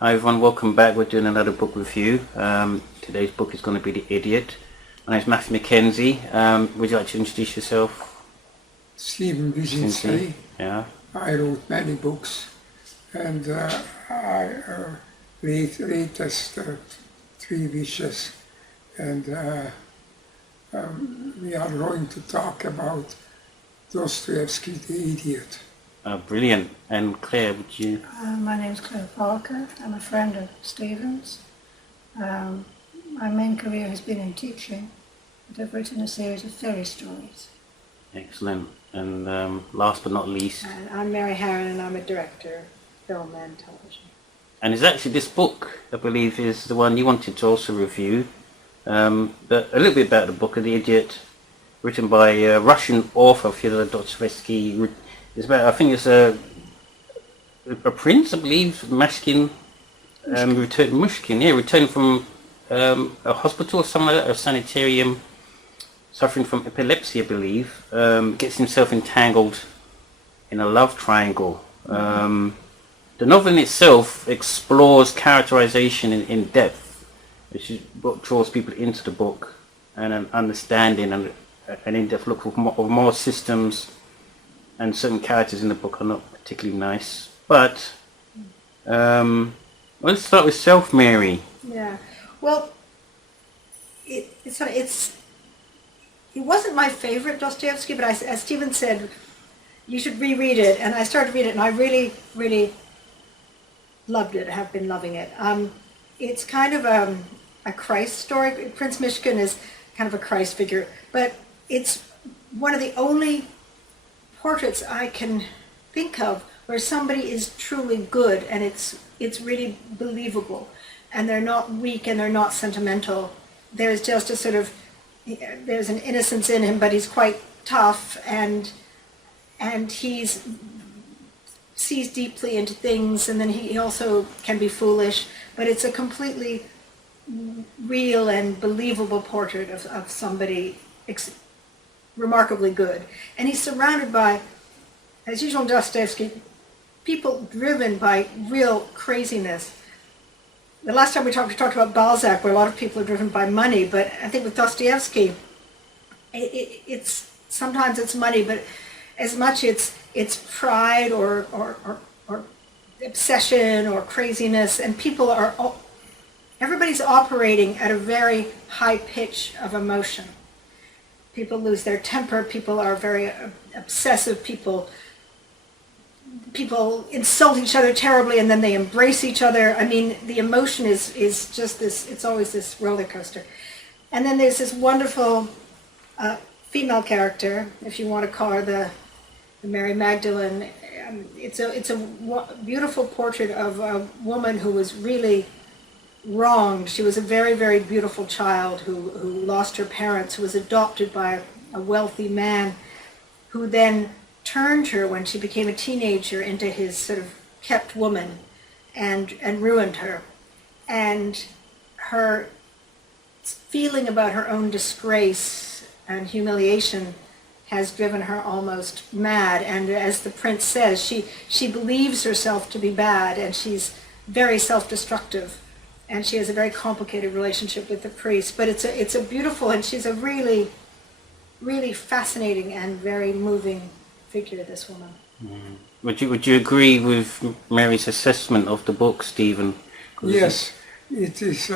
Hi everyone, welcome back. We're doing another book review. Today's book is going to be The Idiot. My name is Matthew Mackenzie. Would you like to introduce yourself? Stephen Vizinczey. Yeah. I wrote many books, and I latest Three Wishes, and we are going to talk about Dostoevsky, The Idiot. Brilliant. And Claire, would you? My name is Claire Parker. I'm a friend of Stephen's. My main career has been in teaching, but I've written a series of fairy stories. Excellent. And last but not least. And I'm Mary Harron, and I'm a director, film and television. And it's actually this book, I believe, is the one you wanted to also review. But a little bit about the book of The Idiot, written by Russian author Fyodor Dostoevsky. It's about, I think it's a prince, I believe, Mushkin, returning from a hospital or somewhere, a sanitarium, suffering from epilepsy, I believe, gets himself entangled in a love triangle. The novel in itself explores characterization in depth, which is what draws people into the book, and an understanding and an in-depth look of moral systems. And certain characters in the book are not particularly nice. But let's start with Self, Mary. Yeah. Well, it wasn't my favorite Dostoevsky, but as Stephen said, you should reread it. And I started to read it, and I really, really loved it. I have been loving it. It's kind of a Christ story. Prince Myshkin is kind of a Christ figure, but it's one of the only portraits I can think of where somebody is truly good, and it's really believable, and they're not weak and they're not sentimental. There's just a sort of, there's an innocence in him, but he's quite tough, and he sees deeply into things, and then he also can be foolish, but it's a completely real and believable portrait of somebody remarkably good. And he's surrounded by, as usual in Dostoevsky, people driven by real craziness. The last time we talked about Balzac, where a lot of people are driven by money, but I think with Dostoevsky, it's sometimes it's money, but as much it's pride or obsession or craziness, and people are everybody's operating at a very high pitch of emotion. People lose their temper, people are very obsessive, people insult each other terribly, and then they embrace each other. I mean, the emotion is just this, it's always this roller coaster. And then there's this wonderful female character, if you want to call her the Mary Magdalene. It's a beautiful portrait of a woman who was really wronged. She was a very, very beautiful child who lost her parents, who was adopted by a wealthy man, who then turned her when she became a teenager into his sort of kept woman, and ruined her. And her feeling about her own disgrace and humiliation has driven her almost mad. And as the prince says, she believes herself to be bad, and she's very self-destructive. And she has a very complicated relationship with the priest. But it's a beautiful, and she's a really, really fascinating and very moving figure, this woman. Mm. Would you agree with Mary's assessment of the book, Stephen? Yes, it is.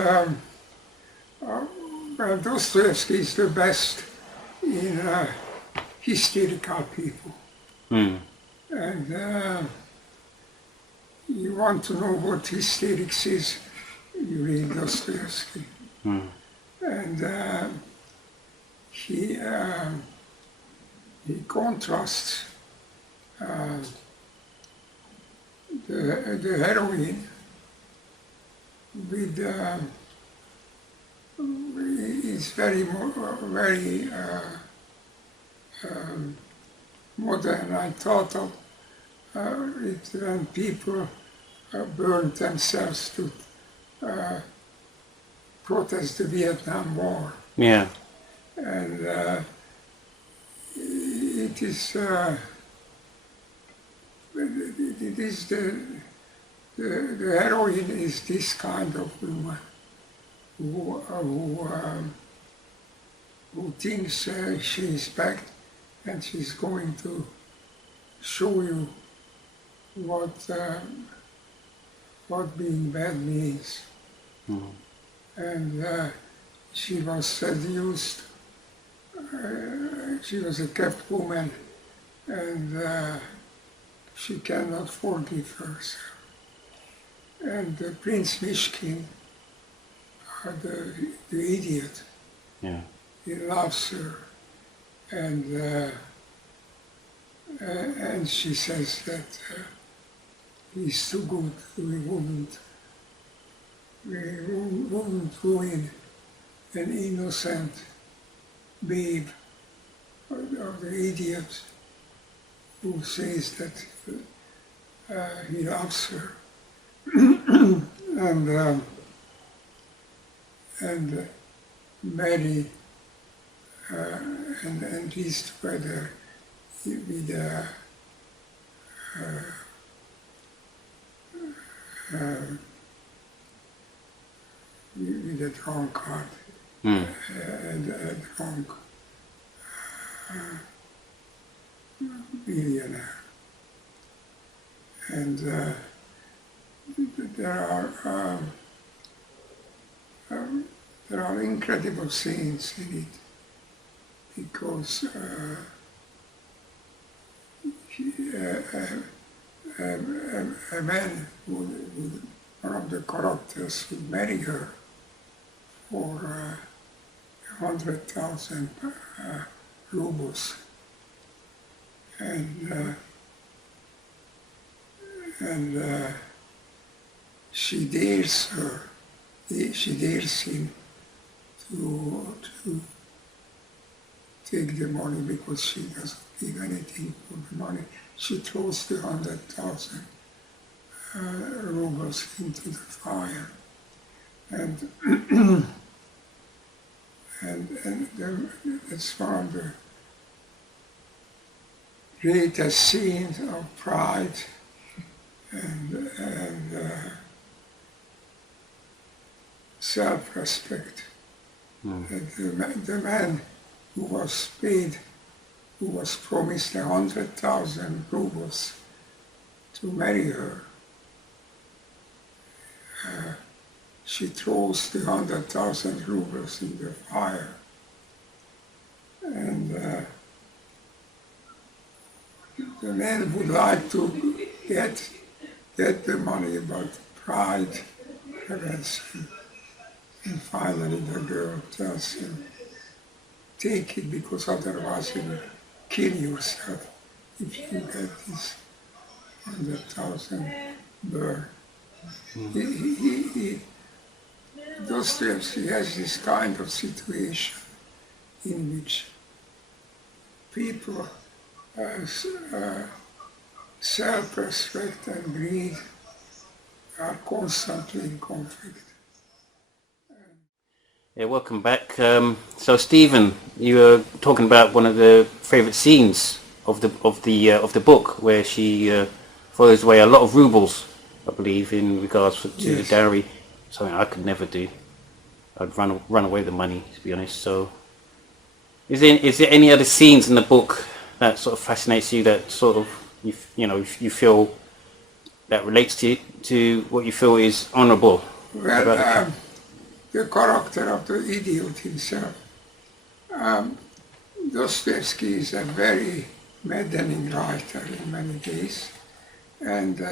Dostoevsky is the best in hysterical people. Mm. And you want to know what hysterics is, you read Dostoevsky. Mm. And he contrasts the heroine with is very modern. I thought of it when people burned themselves to protest the Vietnam War. Yeah. And it is the the heroine is this kind of woman who thinks she is back and she's going to show you what being bad means. And she was seduced. She was a kept woman, and she cannot forgive herself. And Prince Mishkin, the idiot, he loves her, and she says that he's too good. We wouldn't ruin an innocent babe, or the idiot who says that he loves her. and marry and he's together with a drunkard, and a drunk billionaire. And there are incredible scenes in it, because a man one of the characters would marry her for 100,000 rubles, and she dares him to take the money, because she doesn't give anything for the money. She throws the 100,000 rubles into the fire, and that's one of the greatest scenes of pride and self-respect. The man who was paid, who was promised 100,000 rubles to marry her, she throws the 100,000 rubles in the fire, and the man would like to get the money, but pride prevents him. And finally the girl tells him, take it, because otherwise you will kill yourself if you get this 100,000 birr. Dostoevsky has this kind of situation in which people, self-respect and greed are constantly in conflict. Yeah, welcome back. So Stephen, you were talking about one of the favourite scenes of the book, where she throws away a lot of rubles, I believe, in regards to the dowry. Something I could never do. I'd run away with the money, to be honest. So, is there any other scenes in the book that sort of fascinates you, that sort of you feel that relates to what you feel is honourable? Well, the character of the idiot himself. Dostoevsky is a very maddening writer in many ways, and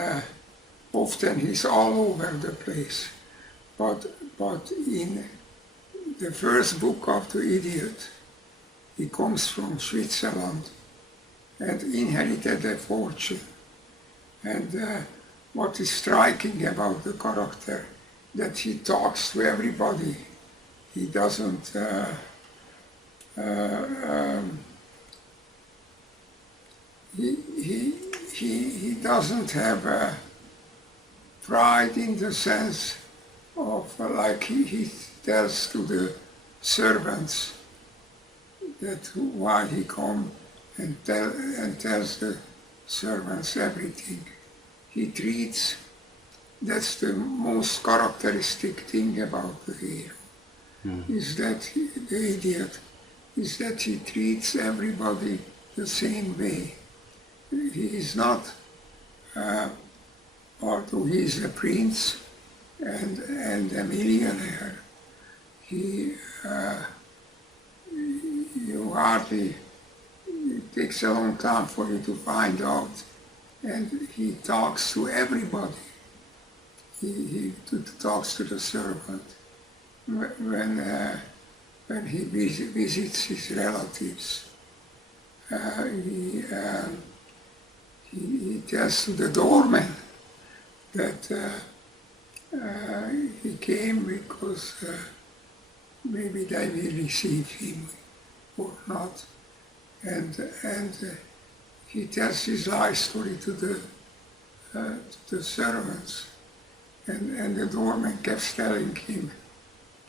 often he's all over the place. But in the first book of the idiot, he comes from Switzerland and inherited a fortune. And what is striking about the character, that he talks to everybody. He doesn't he doesn't have pride in the sense of like he tells to the servants that why he come and tells the servants everything. He treats that's the most characteristic thing about the hero, is that the idiot, is that he treats everybody the same way. He is not, although he is a prince and a millionaire, you hardly, it takes a long time for you to find out, and he talks to everybody. He talks to the servant when he visits his relatives. He tells to the doorman that he came because maybe they will receive him or not, and he tells his life story to the servants, and the doorman kept telling him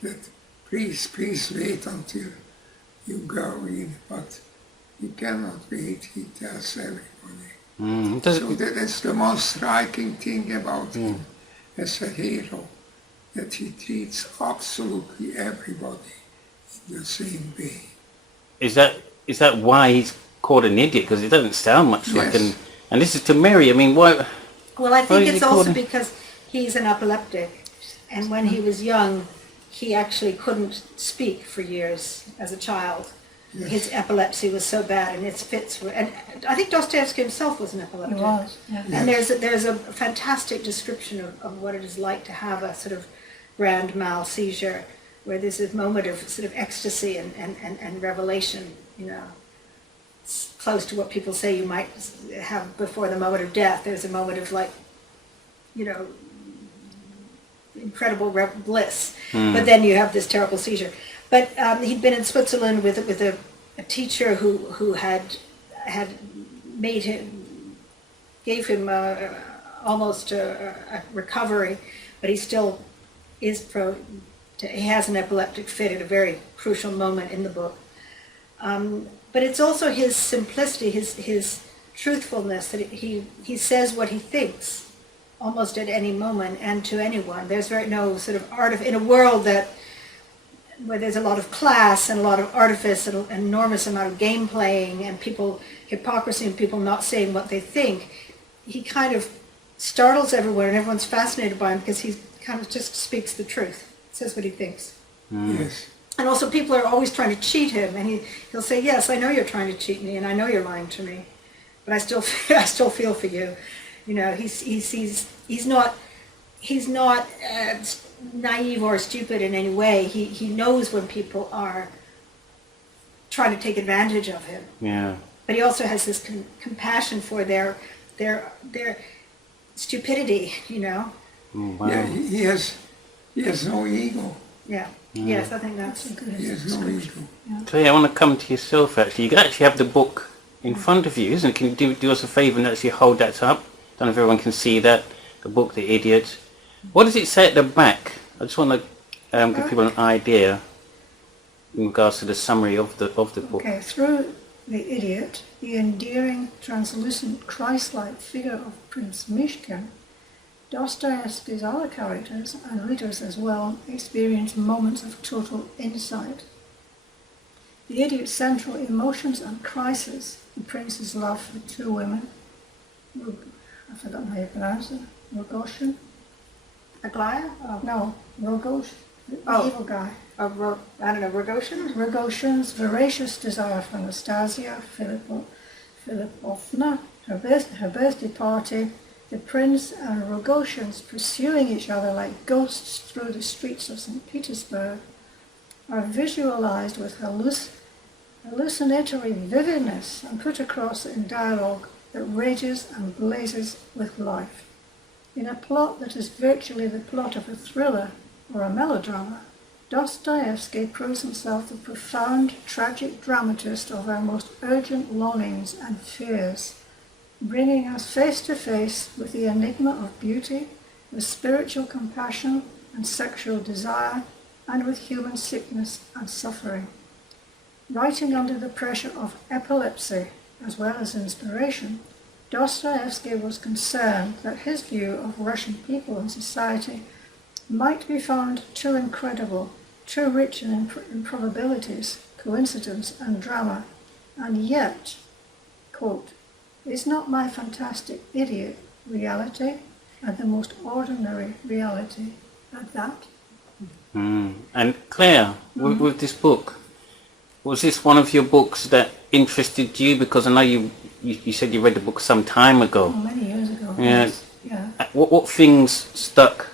that please wait until you go in, but he cannot wait. He tells everybody. So that's the most striking thing about him as a hero, that he treats absolutely everybody in the same way. Is that why he's called an idiot? Because it doesn't sound much like an... And this is to Mary. I mean, why... Well, I think it's also because he's an epileptic, and when he was young, he actually couldn't speak for years as a child. Yes. His epilepsy was so bad, and his fits were... And I think Dostoevsky himself was an epileptic. He was, yeah. And there's a fantastic description of what it is like to have a sort of grand mal seizure, where there's this moment of sort of ecstasy and revelation, you know. It's close to what people say you might have before the moment of death. There's a moment of, like, you know, incredible bliss, but then you have this terrible seizure. But he'd been in Switzerland with a teacher who had made him, gave him almost a recovery, but he still is he has an epileptic fit at a very crucial moment in the book. But it's also his simplicity, his truthfulness, that he says what he thinks almost at any moment and to anyone. There's no sort of in a world where there's a lot of class and a lot of artifice and an enormous amount of game playing and hypocrisy and people not saying what they think. He kind of startles everyone, and everyone's fascinated by him because he kind of just speaks the truth, says what he thinks. Yes. And also people are always trying to cheat him, and he'll say, yes, I know you're trying to cheat me, and I know you're lying to me, but I still feel for you. You know, he's not naive or stupid in any way. He knows when people are trying to take advantage of him. Yeah. But he also has this compassion for their stupidity, you know. Wow. Yeah, he has no ego. Yeah. Yes, I think that's a good He has no ego. So yeah, I want to come to yourself actually. You can actually have the book in front of you, isn't it? Can you do us a favour and actually hold that up? Don't know if everyone can see that. The book, The Idiot. What does it say at the back? I just want to give people an idea in regards to the summary of the book. Okay, through The Idiot, the endearing, translucent, Christ-like figure of Prince Mishkin, Dostoevsky's other characters, and readers as well, experience moments of total insight. The Idiot's central emotions and crisis, the prince's love for two women, I've forgotten how you pronounce it, Rogoshin? Aglaya? No, Rogoshin, the evil guy. I don't know, Rogoshin? Rogoshin's voracious desire for Anastasia Filipovna, her birthday party, the prince and Rogoshin's pursuing each other like ghosts through the streets of St. Petersburg, are visualized with hallucinatory vividness and put across in dialogue that rages and blazes with life. In a plot that is virtually the plot of a thriller or a melodrama, Dostoevsky proves himself the profound, tragic dramatist of our most urgent longings and fears, bringing us face to face with the enigma of beauty, with spiritual compassion and sexual desire, and with human sickness and suffering. Writing under the pressure of epilepsy, as well as inspiration, Dostoevsky was concerned that his view of Russian people and society might be found too incredible, too rich in improbabilities, coincidence and drama, and yet, quote, is not my fantastic idiot reality and the most ordinary reality at that? And Claire, with this book, was this one of your books that interested you? Because I know you said you read the book some time ago. Oh, many years ago. Yeah. Yes. Yeah. What things stuck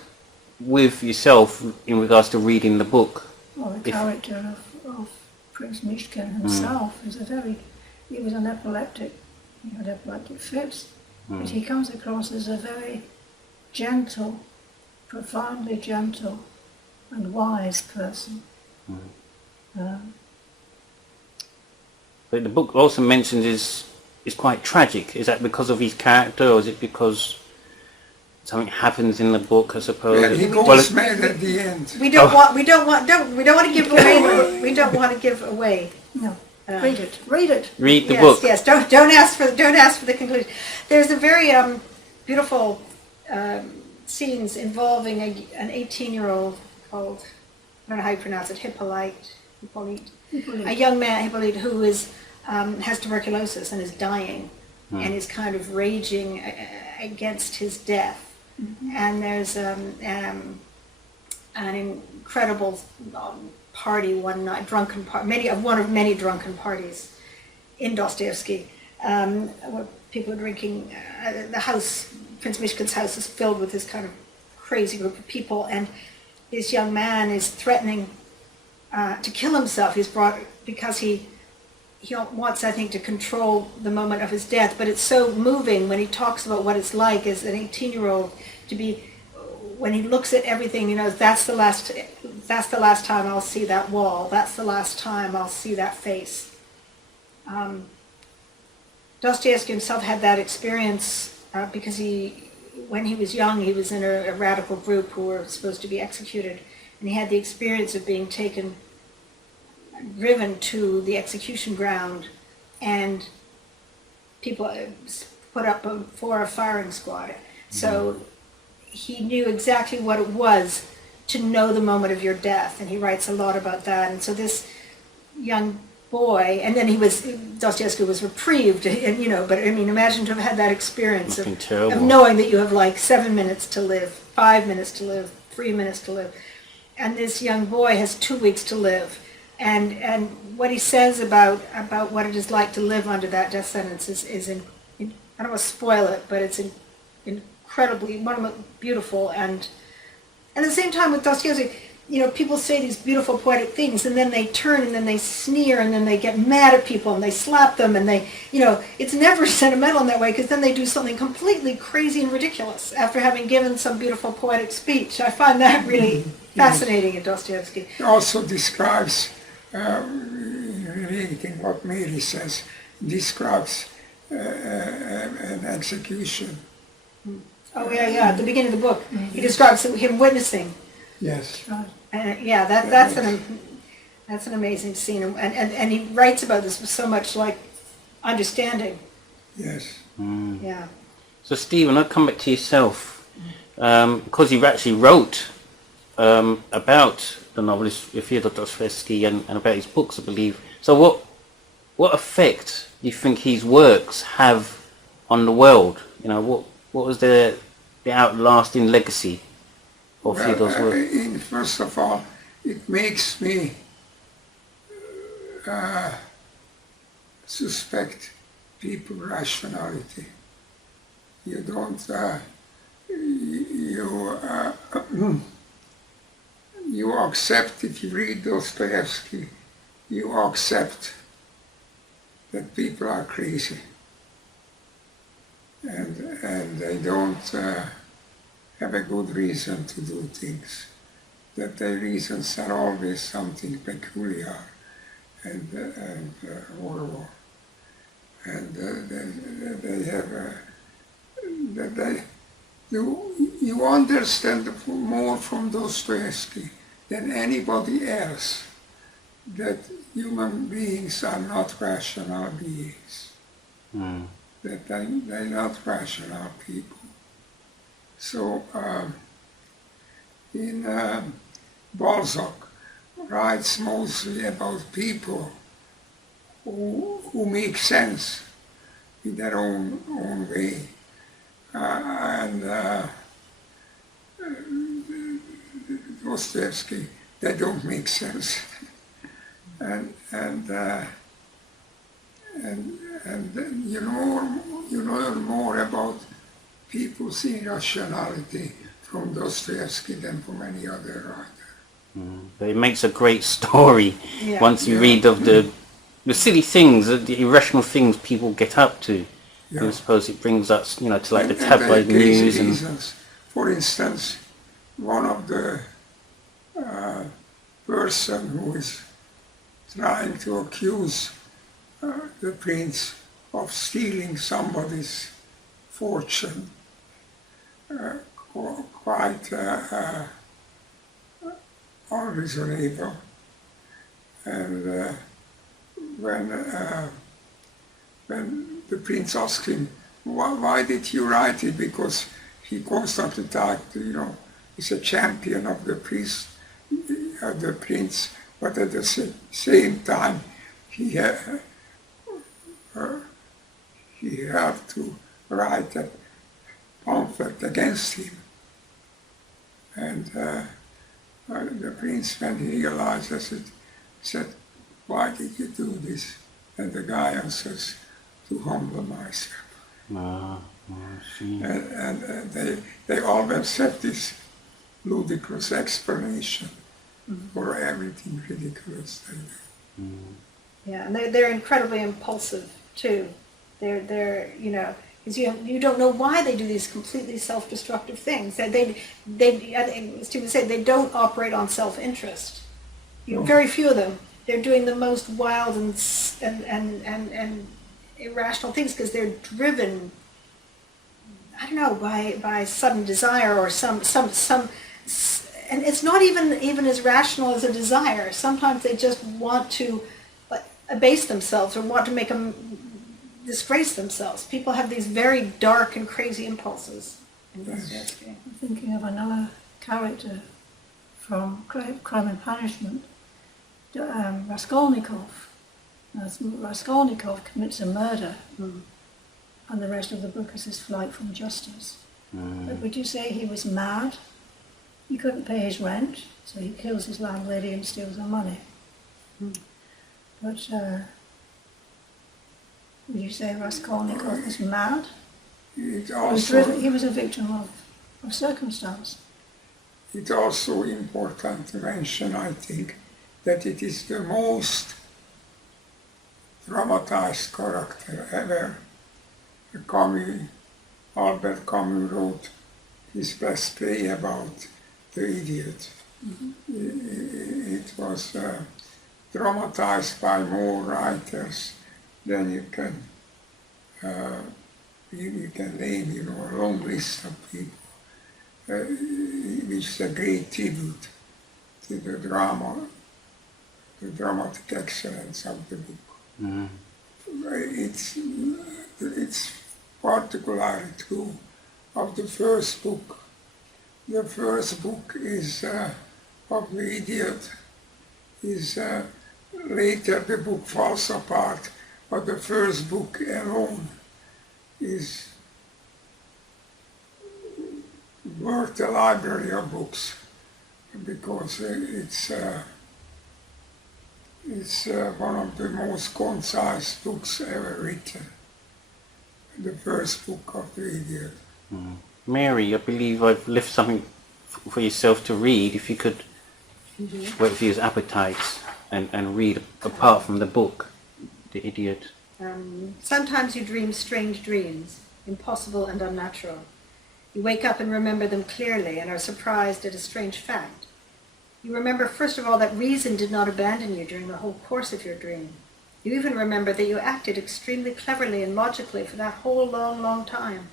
with yourself in regards to reading the book? Well, the character of Prince Mishkin himself is he was an epileptic, he had epileptic fits, but he comes across as a very gentle, profoundly gentle and wise person. But the book also mentions is quite tragic. Is that because of his character, or is it because something happens in the book? I suppose. Yeah, he goes mad at the end. We don't want to give away. We don't want to give away. No, read it. Read it. Read the Yes, book. yes. Don't ask for the conclusion. There's a very beautiful scenes involving an 18-year-old called, I don't know how you pronounce it, Hippolyte, a young man, Hippolyte, who is has tuberculosis and is dying, and is kind of raging against his death. And there's an incredible party one night, one of many drunken parties in Dostoevsky, where people are drinking. The house, Prince Mishkin's house, is filled with this kind of crazy group of people, and this young man is threatening to kill himself. He's brought because he wants, I think, to control the moment of his death. But it's so moving when he talks about what it's like as an 18-year-old to be. When he looks at everything, that's the last time I'll see that wall. That's the last time I'll see that face. Dostoevsky himself had that experience because when he was young, he was in a radical group who were supposed to be executed, and he had the experience of being driven to the execution ground, and people put up for a firing squad. So he knew exactly what it was to know the moment of your death, and he writes a lot about that. And so this young boy, and then Dostoevsky was reprieved, and but I mean, imagine to have had that experience of knowing that you have like 7 minutes to live, 5 minutes to live, 3 minutes to live, and this young boy has 2 weeks to live, and what he says about what it is like to live under that death sentence is I don't want to spoil it, but it's incredibly beautiful, and at the same time with Dostoevsky, people say these beautiful poetic things, and then they turn, and then they sneer, and then they get mad at people, and they slap them, and they, it's never sentimental in that way, because then they do something completely crazy and ridiculous after having given some beautiful poetic speech. I find that really fascinating in Dostoevsky. He also describes, relating what Mary says, describes an execution. Oh yeah, at the beginning of the book, he describes him witnessing. Yes. That's an amazing scene, and he writes about this with so much understanding. Yes. Yeah. So Stephen, I'll come back to yourself, because you actually wrote about the novelist Fyodor Dostoevsky and about his books, I believe. So what effect do you think his works have on the world? What was the outlasting legacy of Fyodor's work? First of all, it makes me suspect people's rationality. You don't, you accept, if you read Dostoevsky, you accept that people are crazy. And they don't have a good reason to do things. That their reasons are always something peculiar and horrible. And they have you understand more from Dostoevsky than anybody else that human beings are not rational beings. that they're not rational people. So in Balzac writes mostly about people who make sense in their own way. And Dostoevsky, they don't make sense. and you learn more about people's irrationality from Dostoevsky than from any other writer. But it makes a great story Yeah. once you read of the silly things, the irrational things people get up to. Yeah. And I suppose it brings us, to like the And tabloid there are crazy news and reasons. For instance, one of the person who is trying to accuse the prince of stealing somebody's fortune, quite unreasonable. And when the prince asked him, why did you write it? Because he constantly talked, he's a champion of the prince, but at the same time he had to write a pamphlet against him. And the prince, when he realized it, said, why did you do this? And the guy answers, to humble myself. I see. And they always have this ludicrous explanation for everything ridiculous they do. Yeah, and they're incredibly impulsive too. They're because you don't know why they do these completely self-destructive things. They I think Stephen said, they don't operate on self-interest. Very few of them. They're doing the most wild and irrational things because they're driven, I don't know, by sudden desire or some, and it's not even as rational as a desire. Sometimes they just want to abase themselves or want to make them disgrace themselves. People have these very dark and crazy impulses in Dostoevsky. I'm thinking of another character from Crime and Punishment, Raskolnikov. Raskolnikov commits a murder, and the rest of the book is his flight from justice. But would you say he was mad? He couldn't pay his rent, so he kills his landlady and steals her money. But would you say Raskolnikov was mad? He was a victim of circumstance. It's also important to mention, I think, that it is the most dramatized character ever. Albert Camus wrote his best play about the idiot. It was dramatized by more writers than you can name, a long list of people, which is a great tribute to the dramatic excellence of the book. It's particularly true of the first book. The first book is of the idiot. Later the book falls apart, but the first book alone is worth a library of books, because it's one of the most concise books ever written. The first book of the idiot. Mary, I believe I've left something for yourself to read. If you could wait for your appetites and read apart from the book, The Idiot. Sometimes you dream strange dreams, impossible and unnatural. You wake up and remember them clearly and are surprised at a strange fact. You remember, first of all, that reason did not abandon you during the whole course of your dream. You even remember that you acted extremely cleverly and logically for that whole long, long time,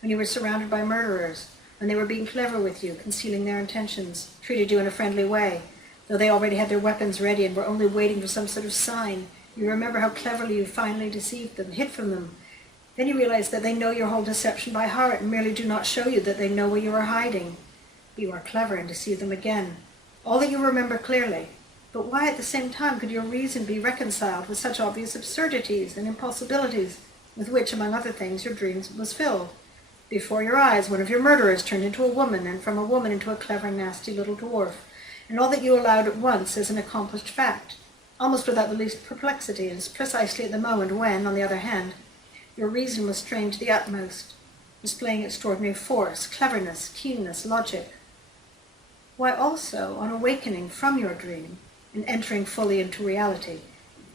when you were surrounded by murderers, when they were being clever with you, concealing their intentions, treated you in a friendly way, though they already had their weapons ready and were only waiting for some sort of sign. You remember how cleverly you finally deceived them, hid from them, Then you realize that they know your whole deception by heart and merely do not show you that they know where you are hiding. You are clever and deceive them again. All that you remember clearly. But why at the same time could your reason be reconciled with such obvious absurdities and impossibilities with which, among other things, your dream was filled? Before your eyes, one of your murderers turned into a woman, and from a woman into a clever, nasty little dwarf, and all that you allowed at once as an accomplished fact, almost without the least perplexity, and precisely at the moment when, on the other hand, your reason was strained to the utmost, displaying extraordinary force, cleverness, keenness, logic. Why also, on awakening from your dream and entering fully into reality,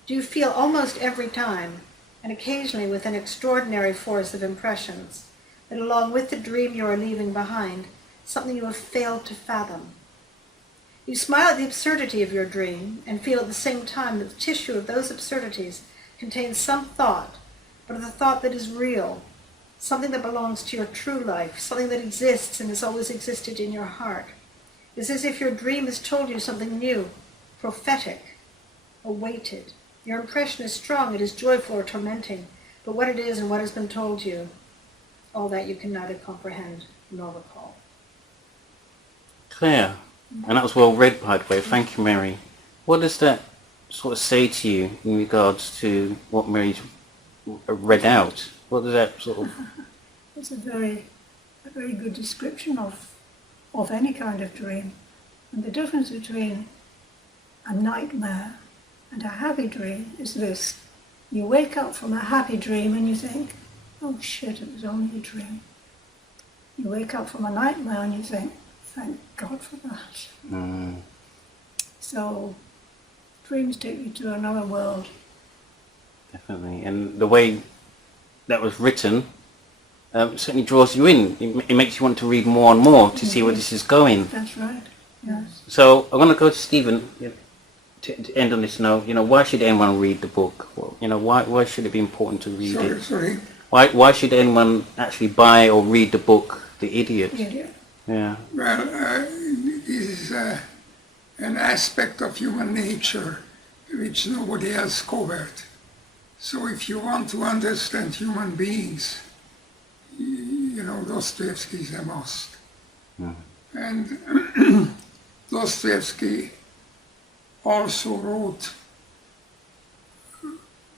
do you feel almost every time, and occasionally with an extraordinary force of impressions, that along with the dream you are leaving behind, something you have failed to fathom? You smile at the absurdity of your dream and feel at the same time that the tissue of those absurdities contains some thought, but the thought that is real, something that belongs to your true life, something that exists and has always existed in your heart. It's as if your dream has told you something new, prophetic, awaited. Your impression is strong, it is joyful or tormenting, but what it is and what has been told you, all that you can neither comprehend nor recall. Claire, and that was well read, by the way. Thank you, Mary. What does that sort of say to you in regards to what Mary's read out? What does that sort of... It's a very good description of any kind of dream. And the difference between a nightmare and a happy dream is this. You wake up from a happy dream and you think, oh shit, it was only a dream. You wake up from a nightmare and you think, thank God for that. Mm. So dreams take you to another world. Definitely. And the way that was written certainly draws you in. It makes you want to read more and more to see where this is going. That's right, yes. So I want to go to Stephen to end on this note. You know, why should anyone read the book? Well, you know, why should it be important to read it? Sorry. Why should anyone actually buy or read the book, The Idiot? Yeah. Well, this is an aspect of human nature which nobody else covered. So if you want to understand human beings, you know, Dostoevsky is a must. Mm. And Dostoevsky also wrote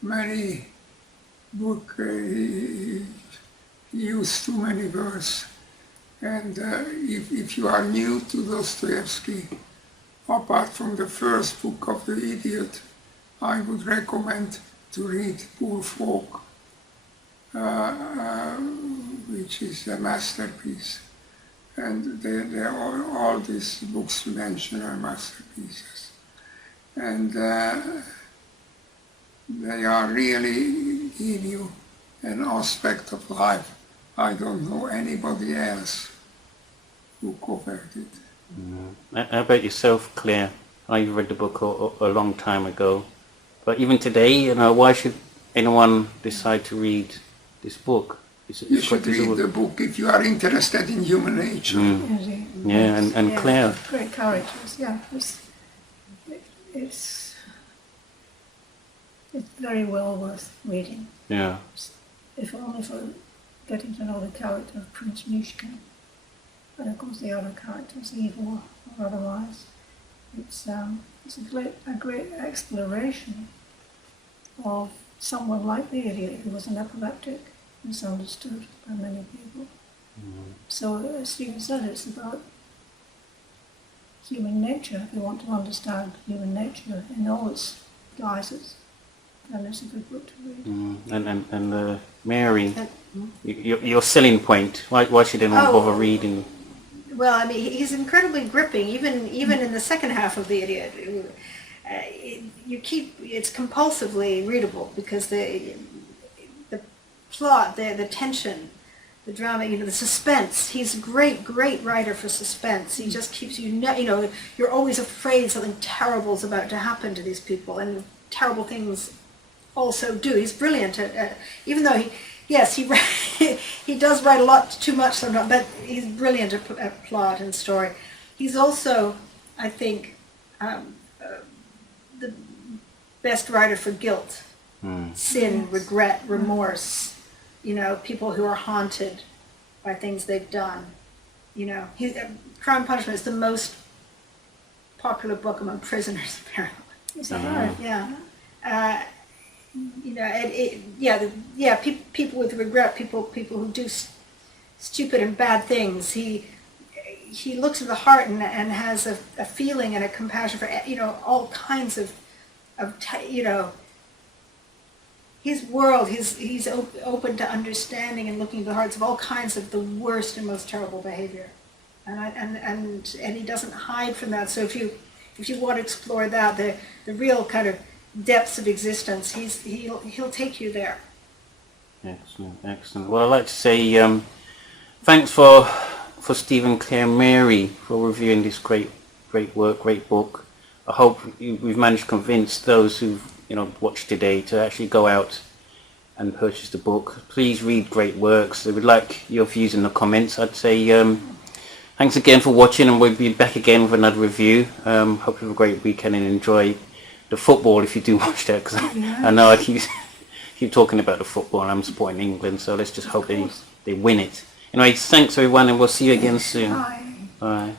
many books. He used too many words. And if you are new to Dostoevsky, apart from the first book of The Idiot, I would recommend to read Poor Folk, which is a masterpiece. And all these books you mention are masterpieces. And they are really give you an aspect of life I don't know anybody else who covered it. Mm. How about yourself, Claire? I know you read the book a long time ago, but even today, you know, why should anyone decide to read this book? You should read the book if you are interested in human nature. Mm. Yeah, and Claire. Great characters, yeah. It's very well worth reading. Yeah. If only for getting to know the character of Prince Mishkin. And of course the other characters, evil or otherwise. It's a great exploration of someone like the idiot who was an epileptic, misunderstood by many people. Mm. So as Stephen said, it's about human nature. If you want to understand human nature in all its guises, then it's a good book to read. Mm. And Mary, your selling point, why should anyone bother reading? Well, I mean, he's incredibly gripping, even in the second half of The Idiot. It's compulsively readable because the plot, the tension, the drama, you know, the suspense. He's a great writer for suspense. He just keeps you, you know, you're always afraid something terrible is about to happen to these people, and terrible things also do. He's brilliant at even though he does write a lot too much sometimes, but he's brilliant at plot and story. He's also, I think, the best writer for guilt, sin, regret, remorse, you know, people who are haunted by things they've done. You know, Crime and Punishment is the most popular book among prisoners, apparently. Is that right? Yeah. You know, people with regret, people who do stupid and bad things. He looks at the heart and has a feeling and a compassion for, you know, all kinds of you know, his world. He's open to understanding and looking at the hearts of all kinds of the worst and most terrible behavior, and he doesn't hide from that. So if you want to explore that, the real kind of depths of existence, he'll take you there. Excellent. Well, I'd like to say thanks for Stephen, Claire, Mary for reviewing this great work, great book. I hope we've managed to convince those who've watched today to actually go out and purchase the book. Please read great works. I would like your views in the comments. I'd say thanks again for watching, and we'll be back again with another review. Hope you have a great weekend and enjoy the football if you do watch that, because I know I keep talking about the football and I'm supporting England, so let's just hope they win it. Anyway, thanks everyone, and we'll see you again soon. Bye. Bye.